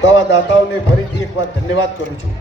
તો આવા દાતાઓને ફરીથી એકવાર ધન્યવાદ કરું છું.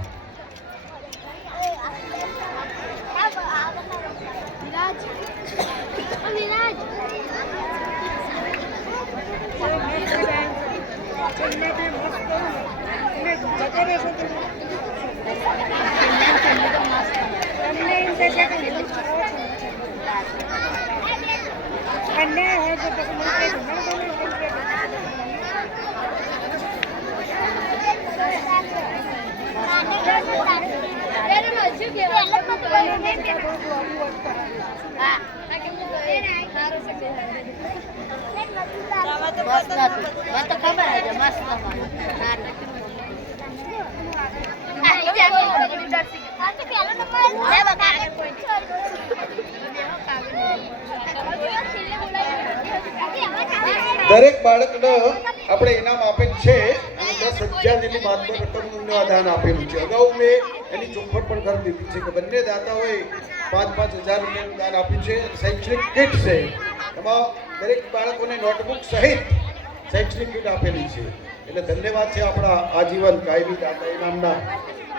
દરેક બાળકને આપણે ઇનામ આપેલ છે. 10,000 જેટલી માત્ર રકમનું દાન આપેલું છે. અગાઉ મેં એની ચોખવટ પણ કરી દીધી છે કે બંને દાતાઓએ 5,000 રૂપિયાનું દાન આપ્યું છે. શૈક્ષણિક કીટ છે, એમાં દરેક બાળકોને નોટબુક સહિત શૈક્ષણિક કીટ આપેલી છે. એટલે ધન્યવાદ છે આપણા આજીવન કાયમી દાતા ઇનામના.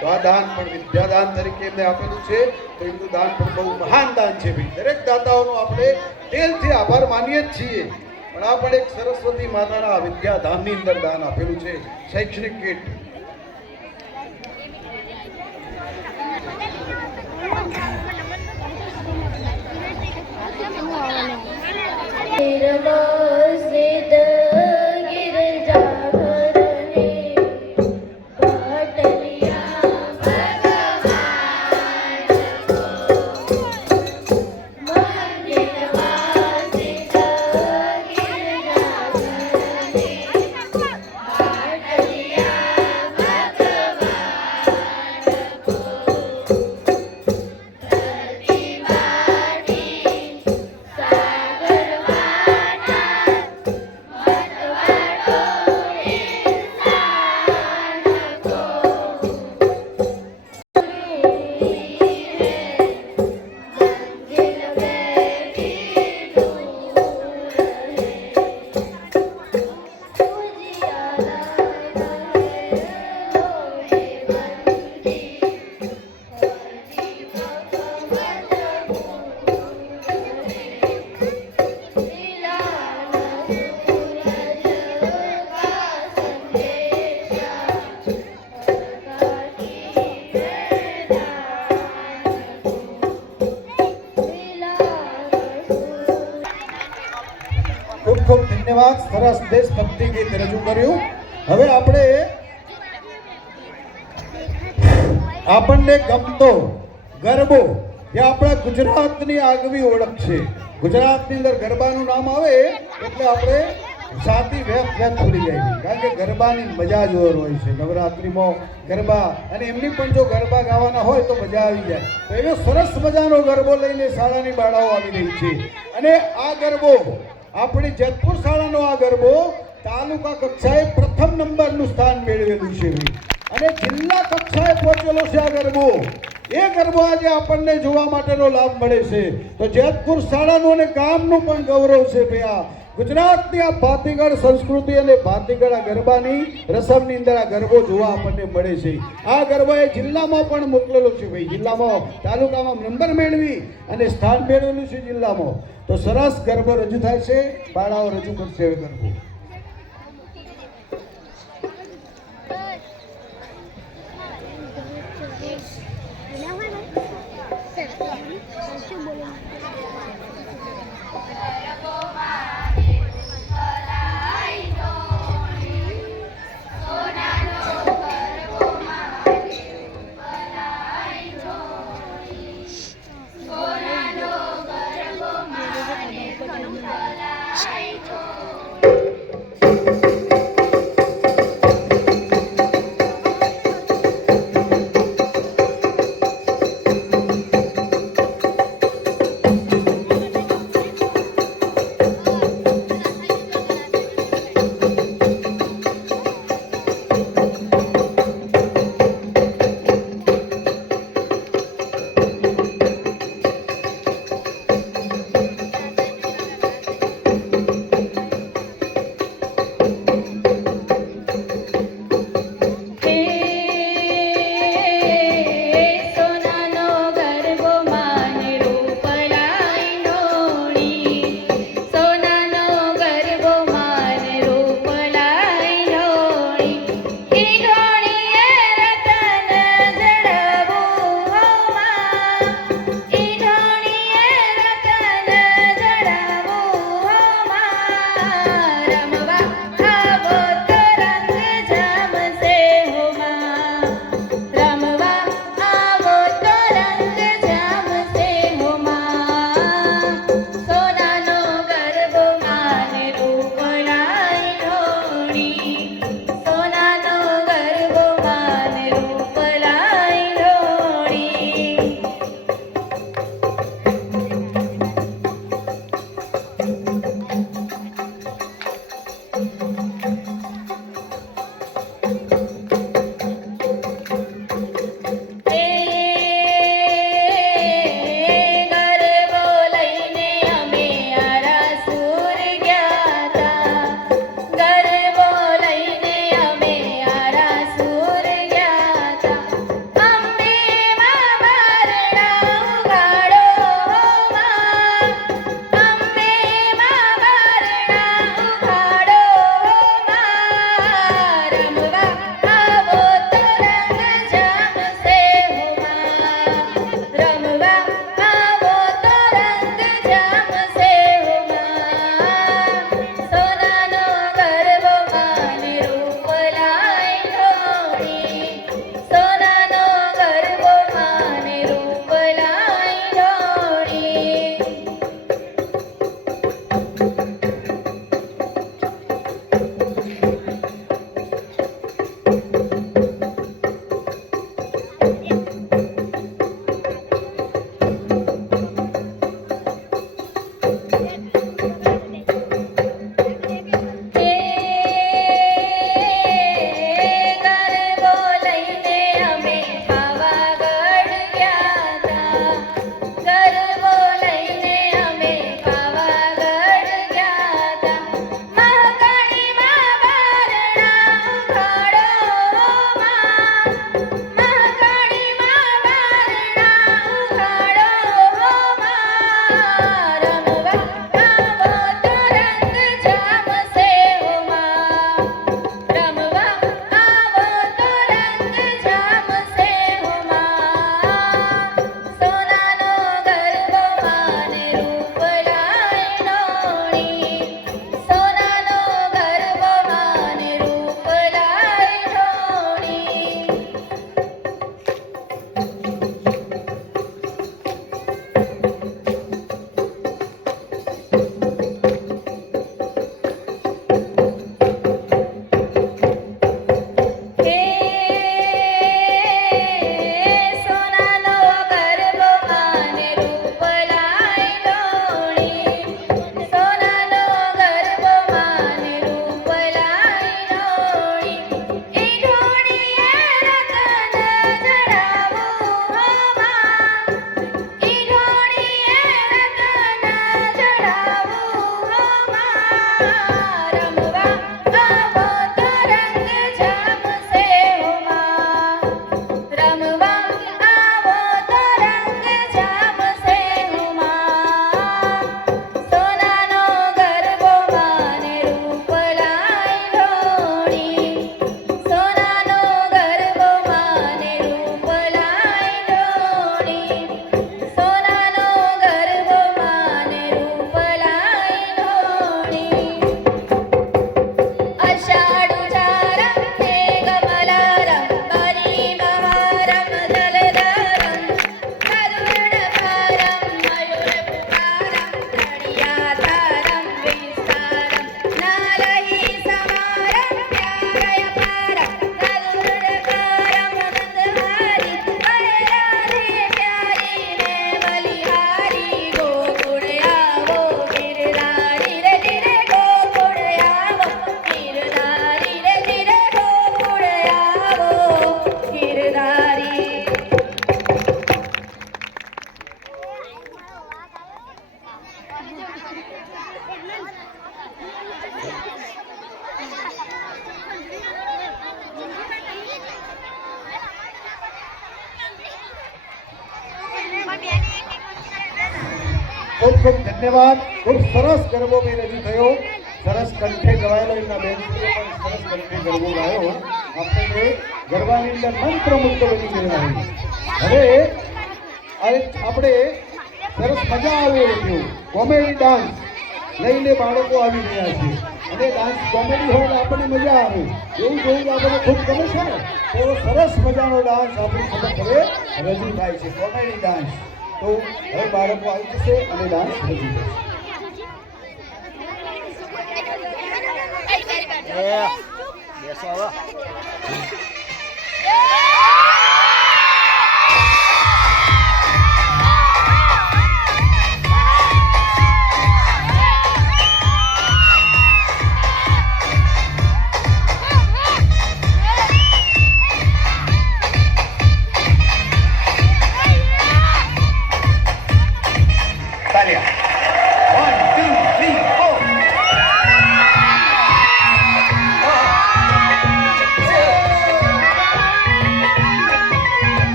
તો આ દાન પણ વિદ્યાદાન તરીકે એમને આપેલું છે. તો એમનું દાન પણ બહુ મહાન દાન છે ભાઈ. દરેક દાતાઓનો આપણે દિલથી આભાર માનીએ જ છીએ. પણ આ પણ એક સરસ્વતી માતાના વિદ્યાધામની અંદર દાન આપેલું છે, શૈક્ષણિક કીટ. ખૂબ ખૂબ ધન્યવાદ. સરસ દેશભક્તિ ગીત રજૂ કર્યું. હવે આપણને ગમતો ગરબો, એ આપણા ગુજરાતની આગવી ઓળખ છે. ગુજરાતની અંદર ગરબાનું નામ આવે એટલે આપણે છાતી વેપ ખુલી જાય. કારણ કે ગરબાની મજા જ ઓર હોય છે. નવરાત્રિમાં ગરબા, અને એમની પણ જો ગરબા ગાવાના હોય તો મજા આવી જાય. તો એવો સરસ મજાનો ગરબો લઈને શાળાની બાળાઓ આવી રહી છે. અને આ ગરબો, આપણી જેતપુર શાળાનો આ ગરબો તાલુકા કક્ષાએ પ્રથમ નંબરનું સ્થાન મેળવેલું છે અને જિલ્લા કક્ષાએ પહોંચેલો છે આ ગરબો. એ ગરબો આજે આપણને જોવા માટેનો લાભ મળે છે. તો જેતપુર શાળાનું અને ગામનું પણ ગૌરવ છે ભાઈ. આ ગુજરાતની આ ભાતીગળ સંસ્કૃતિ અને ભાતીગળ આ ગરબાની રસમની અંદર આ ગરબો જોવા આપણને મળે છે. આ ગરબો એ જિલ્લામાં પણ મોકલેલો છે ભાઈ. જિલ્લામાં, તાલુકામાં નંબર મેળવી અને સ્થાન મેળવેલું છે જિલ્લામાં. તો સરસ ગરબો રજૂ થાય છે. બાળાઓ રજૂ કરશે હવે ગરબો. ખૂબ ખૂબ ધન્યવાદ. ખૂબ સરસ ગરબો મેં રજૂ થયો. સરસ કંઠે ગવાયેલો એમના બેનશ્રીએ પણ સરસ કંઠે ગરબો ગાયો. આપણે ગરબાની અંદર મંત્રમુગ્ધ બની ગયા. હવે આપણે સરસ મજા આવી રહ્યું. કોમેડી ડાન્સ લઈને બાળકો આવી રહ્યા છે અને ડાન્સ કોમેડી હોય આપણને મજા આવે એવું જોઈને આપણને ખૂબ ગમે છે ને. તો સરસ મજાનો ડાન્સ આપણી સમક્ષ હવે રજૂ થાય છે, કોમેડી ડાન્સ. તો હવે બાળકો આવી જશે અને ડાન્સ રજૂ થશે.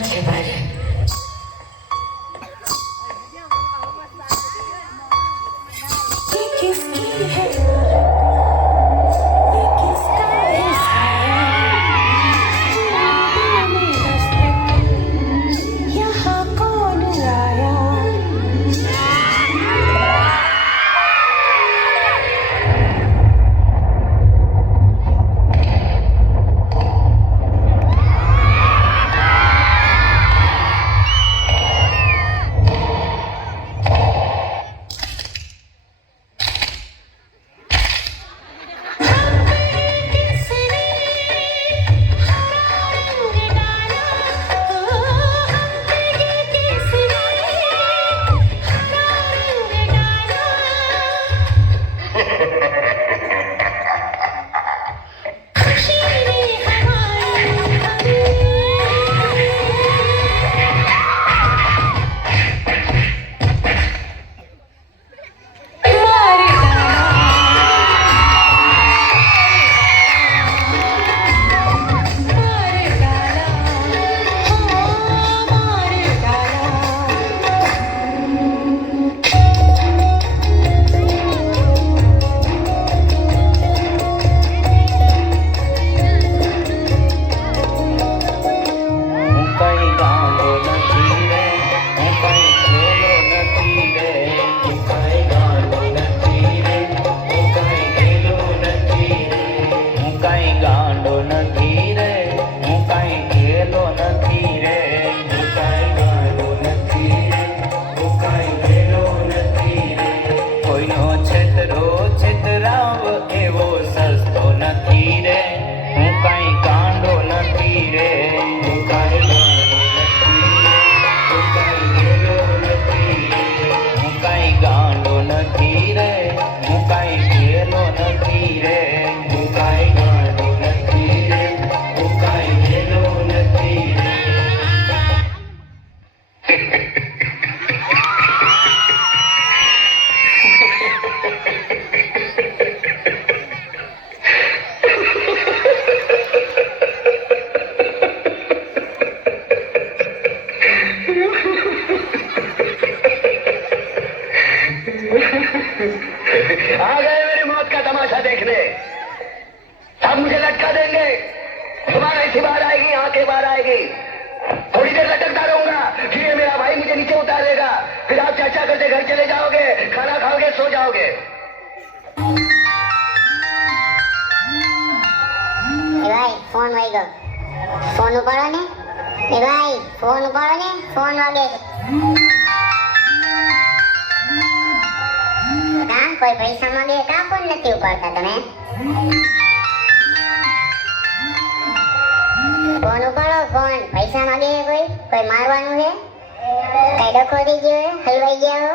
છે ભાઈ. ये किसकी है? ये किसका है साया? यहाँ कौन आया? आ गए मेरी मौत का तमाशा देखने. अब मुझे लटका देंगे. तुम्हारी ऐसी बाहर आएगी, आंखें बाहर आएगी. थोड़ी देर लटकता रहूंगा, फिर ये मेरा भाई मुझे नीचे उतारेगा. फिर आप चर्चा करते घर चले जाओगे, खाना खाओगे, सो जाओगे. ભાઈ ફોન વાઈ ગયો. ફોન ઉપાડો ને. ભાઈ ફોન ઉપાડો ને. ફોન વાગે છે. કા કોઈ પૈસા માંગે? કા ફોન નથી ઉપાડતા તમે? ફોન ઉપાડો. ફોન પૈસા માંગે કોઈ? કોઈ મારવાનું છે? કઈ ડખો થઈ ગયો? હલવાઈ ગયા હો?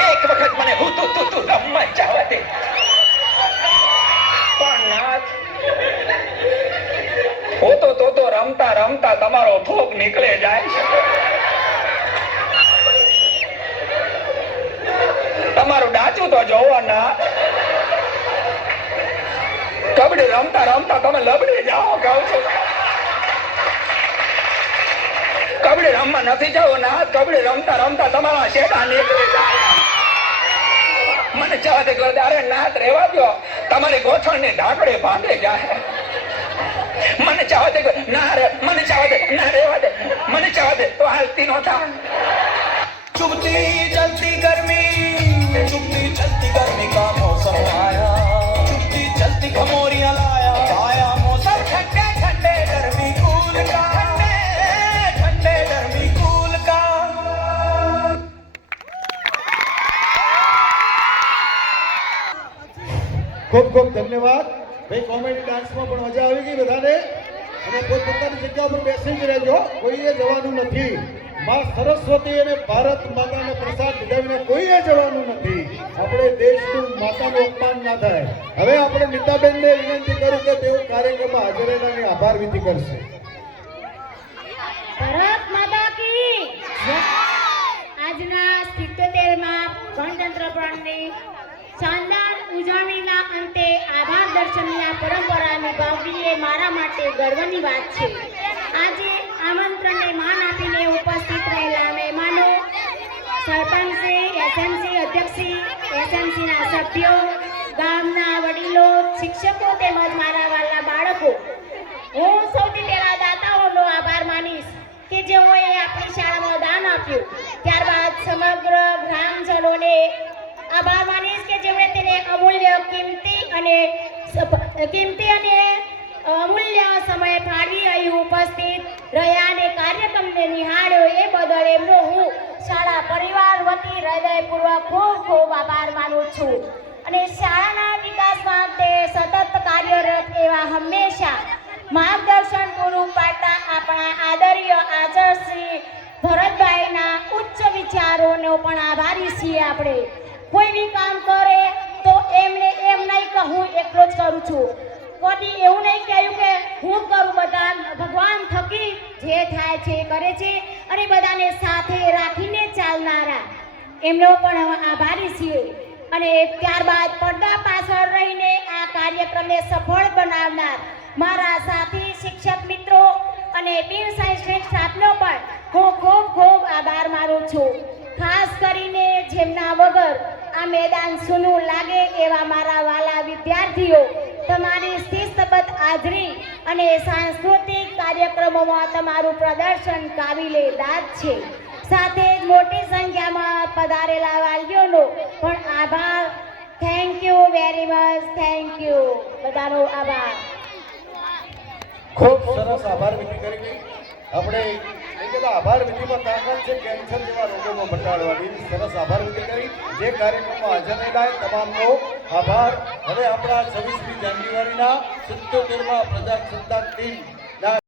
એક વખત મને હું તું રમવા જવા દે. પણ નાથ, તો રમતા રમતા તમારો ભોગ નીકળે જાય છે. તમારું ડાચું તો જોવો ના. કબડ્ડી રમતા રમતા તમે લબડી જાઓ કહું છું. કબડ્ડી રમવા નથી જાવ ના. કબડ્ડી રમતા રમતા તમારા શેઠા નીકળી જાય. મને જવા દે અરે નાથ રેવા દો. તમારી ગોઠણ ની ઢાકડી ભાંગે જાય. મને જવા દે ના રે. મને જવા દે ના રેવા દે. મને જવા દે તો હાલતી નો થાય. ચૂપતી चलती गर्मी का मौसम आया, चुपती चलती खमोरियां लाया, आया मौसम ठंडे ठंडे गर्मी कूल का, ठंडे ठंडे गर्मी कूल का। ખૂબ ખૂબ ધન્યવાદ ભાઈ. કોમેડી ડાન્સમાં પણ મજા આવી ગઈ બધાને. અને પોતપોતાની જગ્યા પર બેસી જ રહેજો, કોઈએ જવાનું નથી. માં સરસ્વતી અને ભારત માતાને પ્રસાદ ધરાવીને કોઈએ જવાનું નથી. આપણે દેશનું માતાનું અપમાન ના થાય. હવે આપણે નીતાબેનને વિનંતી કરું કે તેઓ કાર્યક્રમમાં હાજર રહેવાની આભાર વિધિ કરશે. ભારત માતા કી જય. આજના 77માં ગણતંત્ર પર્વની શાનદાર ઉજવણીના અંતે આભાર દર્શનની આ પરંપરા નિભાવવી એ મારા માટે ગર્વની વાત છે. આજે આમંત્રણને માન આપીને ઉપસ્થિત રહેલા મહેમાનો, સરપંચશ્રી, એસએમસી અધ્યક્ષશ્રી, એસએમસીના સભ્યો, ગામના વડીલો, શિક્ષકો તેમજ મારા વાલા બાળકો, હું સૌથી પહેલા દાતાઓનો આભાર માનીશ કે જેઓએ આપણી શાળામાં દાન આપ્યું. ત્યારબાદ સમગ્ર ગ્રામજનોને આભાર માનીશ કે જેમણે તેને અમૂલ્ય કિંમતી અને અમૂલ્ય સમય ફાળવી અહીં ઉપસ્થિત રહ્યા અને કાર્યક્રમને નિહાળ્યો એ બદલ એમનો હું શાળા પરિવાર વતી હૃદયપૂર્વક ખૂબ ખૂબ આભાર માનું છું. અને શાળાના વિકાસ માટે સતત કાર્યરત એવા હંમેશા માર્ગદર્શન પૂરું પાડતા આપણા આદરણીય આચાર્ય શ્રી ભરતભાઈના ઉચ્ચ વિચારોનો પણ આભારી છીએ. આપણે કોઈ બી કામ કરે તો એમને એમ નહીં કે હું એકલો જ કરું છું, કદી એવું નહીં કહ્યું કે હું કરું, બધા ભગવાન થકી જે થાય છે એ કરે છે અને બધાને સાથે રાખીને ચાલનારા એમનો પણ આભારી છીએ. અને ત્યારબાદ પડદા પાછળ રહીને આ કાર્યક્રમને સફળ બનાવનાર મારા સાથી શિક્ષક મિત્રો અને બિન શૈક્ષણિક સ્ટાફનો પણ હું ખૂબ ખૂબ આભાર માનું છું. ખાસ કરીને જેમના વગર આ મેદાન સૂનું લાગે એવા મારા વાલા વિદ્યાર્થીઓ, તમારી શિસ્તબદ્ધ હાજરી અને સાંસ્કૃતિક કાર્યક્રમોમાં તમારું પ્રદર્શન કાબિલે દાદ છે. સાથે જ મોટી સંખ્યામાં પધારેલા વાલીઓનો પણ આભાર. Thank you very much. Thank you. બધાનો આભાર. ખૂબ સરસ આભાર વિધિ કરી ગઈ. આપણે એ કહેતા આભાર વિધિમાં તાકાત છે કેન્સર જેવા રોગોમાં મટાડવાની. સરસ આભાર વિધિ કરી. જે કાર્યક્રમમાં હાજર રહેલા તમામનો આભાર. હવે આપણા 26મી જાન્યુઆરીના 77માં પ્રજાસત્તાક દિન